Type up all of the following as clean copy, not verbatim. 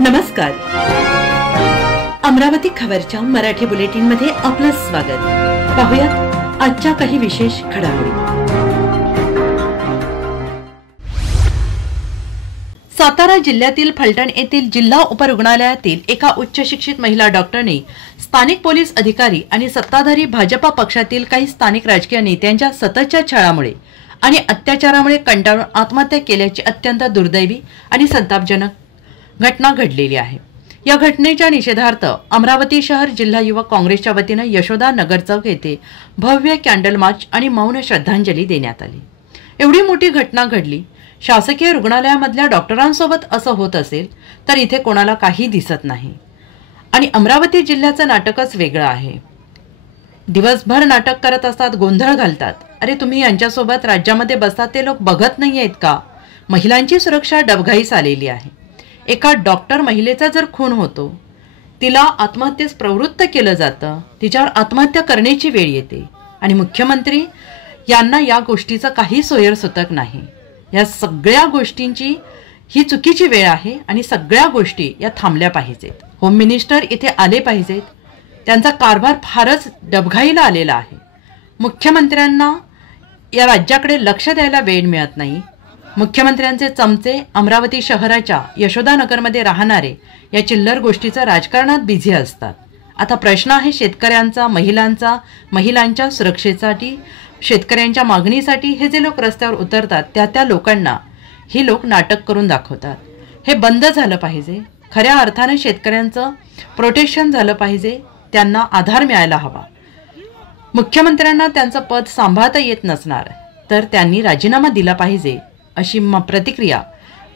नमस्कार. अमरावती खबरच्या मराठी बुलेटिन मध्ये आपलं स्वागत. पाहूयात आजच्या काही विशेष घडामोडी. सातारा जिल्ह्यातील फलटण येथील जिल्हा उपरुग्णालयातील एका उच्च शिक्षित महिला डॉक्टरने स्थानिक पोलीस अधिकारी आणि सत्ताधारी भाजपा पक्षातील काही स्थानिक राजकीय नेत्यांच्या सततच्या छळामुळे आणि अत्याचारामुळे कंटाळून आत्महत्या केल्याची अत्यंत दुर्दैवी आणि संतापजनक घटना घडलेली आहे. या घटनेच्या निषेधार्थ अमरावती शहर जिल्हा युवक काँग्रेसच्या वतीने यशोदा नगर चौक येथे भव्य कॅन्डल मार्च आणि मौन श्रद्धांजली देण्यात आली. एवढी मोठी घटना घडली. शासकीय रुग्णालयामधल्या डॉक्टरांसोबत असं होत असेल तर इथे कोणाला काही दिसत नाही. आणि अमरावती जिल्ह्याचं नाटकच वेगळं आहे. दिवसभर नाटक करत असतात, गोंधळ घालतात. अरे तुम्ही यांच्यासोबत राज्यामध्ये बसतात ते लोक बघत नाही आहेत का? महिलांची सुरक्षा डबघाईस आलेली आहे. एका डॉक्टर महिलेचा जर खून होतो, तिला आत्महत्येस प्रवृत्त केलं जातं, तिच्यावर आत्महत्या करण्याची वेळ येते आणि मुख्यमंत्री यांना या गोष्टीचं काही सोयरसुतक नाही. या सगळ्या गोष्टींची ही चुकीची वेळ आहे आणि सगळ्या गोष्टी या थांबल्या पाहिजेत. होम मिनिस्टर इथे आले पाहिजेत. त्यांचा कारभार फारच डबघाईला आलेला आहे. मुख्यमंत्र्यांना या राज्याकडे लक्ष द्यायला वेळ मिळत नाही. मुख्यमंत्र्यांचे चमचे अमरावती शहराच्या यशोदानगरमध्ये राहणारे या चिल्लर गोष्टीचं राजकारणात बिझी असतात. आता प्रश्न आहे शेतकऱ्यांचा, महिलांच्या सुरक्षेसाठी, शेतकऱ्यांच्या मागणीसाठी हे जे लोक रस्त्यावर उतरतात त्या लोकांना ही लोक नाटक करून दाखवतात. हे बंद झालं पाहिजे. खऱ्या अर्थाने शेतकऱ्यांचं प्रोटेक्शन झालं पाहिजे. त्यांना आधार मिळायला हवा. मुख्यमंत्र्यांना त्यांचं पद सांभाळता येत नसणार तर त्यांनी राजीनामा दिला पाहिजे, अशी प्रतिक्रिया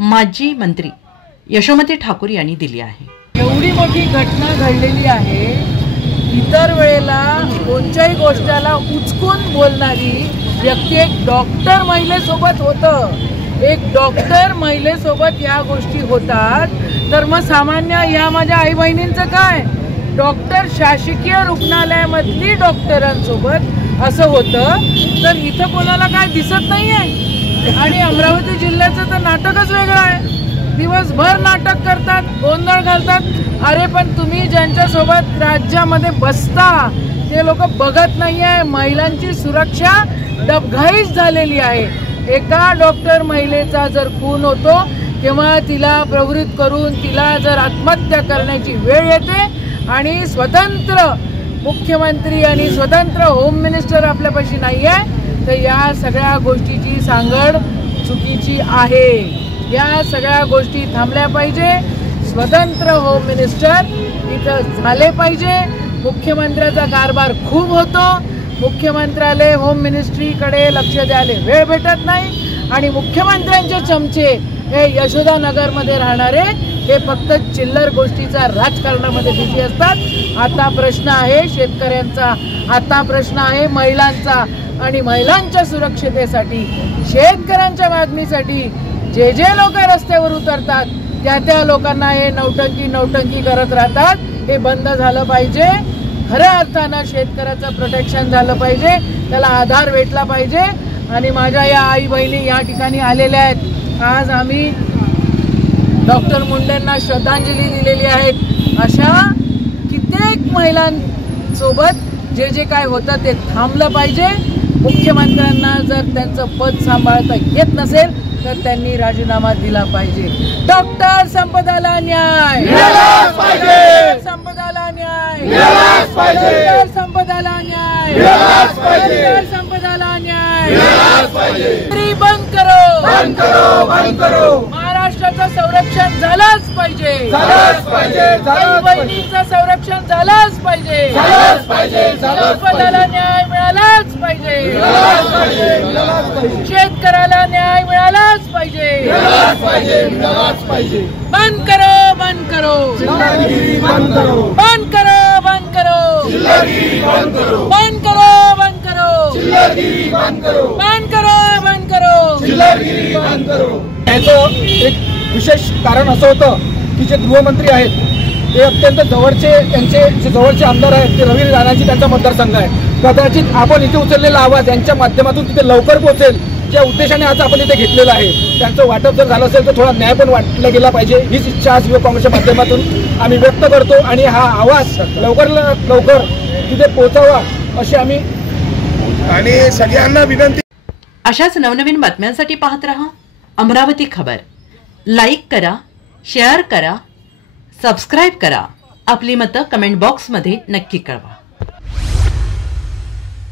माजी मंत्री यशोमती ठाकूर यांनी दिली आहे. एवढी मोठी घटना घडलेली आहे. इतर वेळेला कोणत्याही गोष्टीला उचकून बोलणारी व्यक्ती एक डॉक्टर महिलेसोबत होतं. एक डॉक्टर महिलेसोबत या गोष्टी होतात तर मग सामान्य या माझ्या आई बहिणींचं काय? डॉक्टर शासकीय रुग्णालयामधली डॉक्टरांसोबत असं होतं तर इथं कोणाला काय दिसत नाहीये. आणि अमरावती जिल्ह्याचं तर नाटकच वेगळं आहे. दिवसभर नाटक करतात, गोंधळ घालतात. अरे पण तुम्ही ज्यांच्यासोबत राज्यामध्ये बसता ते लोक बघत नाहीये. महिलांची सुरक्षा डबघाईच झालेली आहे. एका डॉक्टर महिलेचा जर खून होतो तेव्हा तिला प्रवृत्त करून तिला जर आत्महत्या करण्याची वेळ येते आणि स्वतंत्र मुख्यमंत्री आणि स्वतंत्र होम मिनिस्टर आपल्यापाशी नाही आहे तर या सगळ्या गोष्टीची सांगड चुकीची आहे. या सगळ्या गोष्टी थांबल्या पाहिजे. स्वतंत्र होम मिनिस्टर इथं झाले पाहिजे. मुख्यमंत्र्याचा कारभार खूप होतो. मुख्यमंत्र्याला होम मिनिस्ट्रीकडे लक्ष द्यायला वेळ भेटत नाही आणि मुख्यमंत्र्यांचे चमचे हे यशोदानगरमध्ये राहणारे हे फक्त चिल्लर गोष्टीचा राजकारणामध्ये बिझी असतात. आता प्रश्न आहे शेतकऱ्यांचा, आता प्रश्न आहे महिलांचा आणि महिलांच्या सुरक्षतेसाठी, शेतकऱ्यांच्या मागणीसाठी जे लोक रस्त्यावर उतरतात त्या लोकांना हे नौटंकी करत राहतात. हे बंद झालं पाहिजे. खऱ्या अर्थानं शेतकऱ्याचं प्रोटेक्शन झालं पाहिजे, त्याला आधार भेटला पाहिजे. आणि माझ्या या आई बहिणी या ठिकाणी आलेल्या आहेत. आज आम्ही डॉक्टर मुंडेंना श्रद्धांजली दिलेली आहे. अशा कित्येक महिलांसोबत जे काय होतं ते थांबलं पाहिजे. मुख्यमंत्र्यांना जर त्यांचं पद सांभाळता येत नसेल तर त्यांनी राजीनामा दिला पाहिजे. डॉक्टर संपदाला न्याय, संपदाला न्याय, डॉक्टर संपदाला न्याय, डॉक्टर संपदाला न्याय. बंद करो, बंद करो, बंद करो. महाराष्ट्राचं संरक्षण झालंच पाहिजे, बहिणींचं संरक्षण झालंच पाहिजे, संपदाला न्याय मिळालाच पाहिजे, शेतकऱ्याला न्याय मिळालाच पाहिजे. बंद करो, बंद करो, बंद करो, बंद करो, बंद करो, बंद करो, बंद करो, बंद करो, बंद करो. याचं एक विशेष कारण असं होतं की जे गृहमंत्री आहेत ते अत्यंत जवळचे, त्यांचे जे जवळचे आमदार आहेत ते रवी राणाजी त्यांचा मतदारसंघ आहे. कदाचित आपण इथे उचललेला आवाज यांच्या माध्यमातून तिथे लवकर पोहोचेल ज्या उद्देशाने आज आपण इथे घेतलेलं आहे त्यांचं वाटप जर झालं असेल तर थोडा न्याय पण वाटला गेला पाहिजे, हीच इच्छा आज युवक काँग्रेसच्या माध्यमातून आम्ही व्यक्त करतो आणि हा आवाज लवकरात लवकर तिथे पोहोचावा अशी आम्ही आणि सगळ्यांना विनंती. अशाच नवनवीन बातम्यांसाठी पाहत रहा अमरावती खबर. लाईक करा, शेअर करा, सबस्क्राईब करा. आपली मतं कमेंट बॉक्समध्ये नक्की कळवा.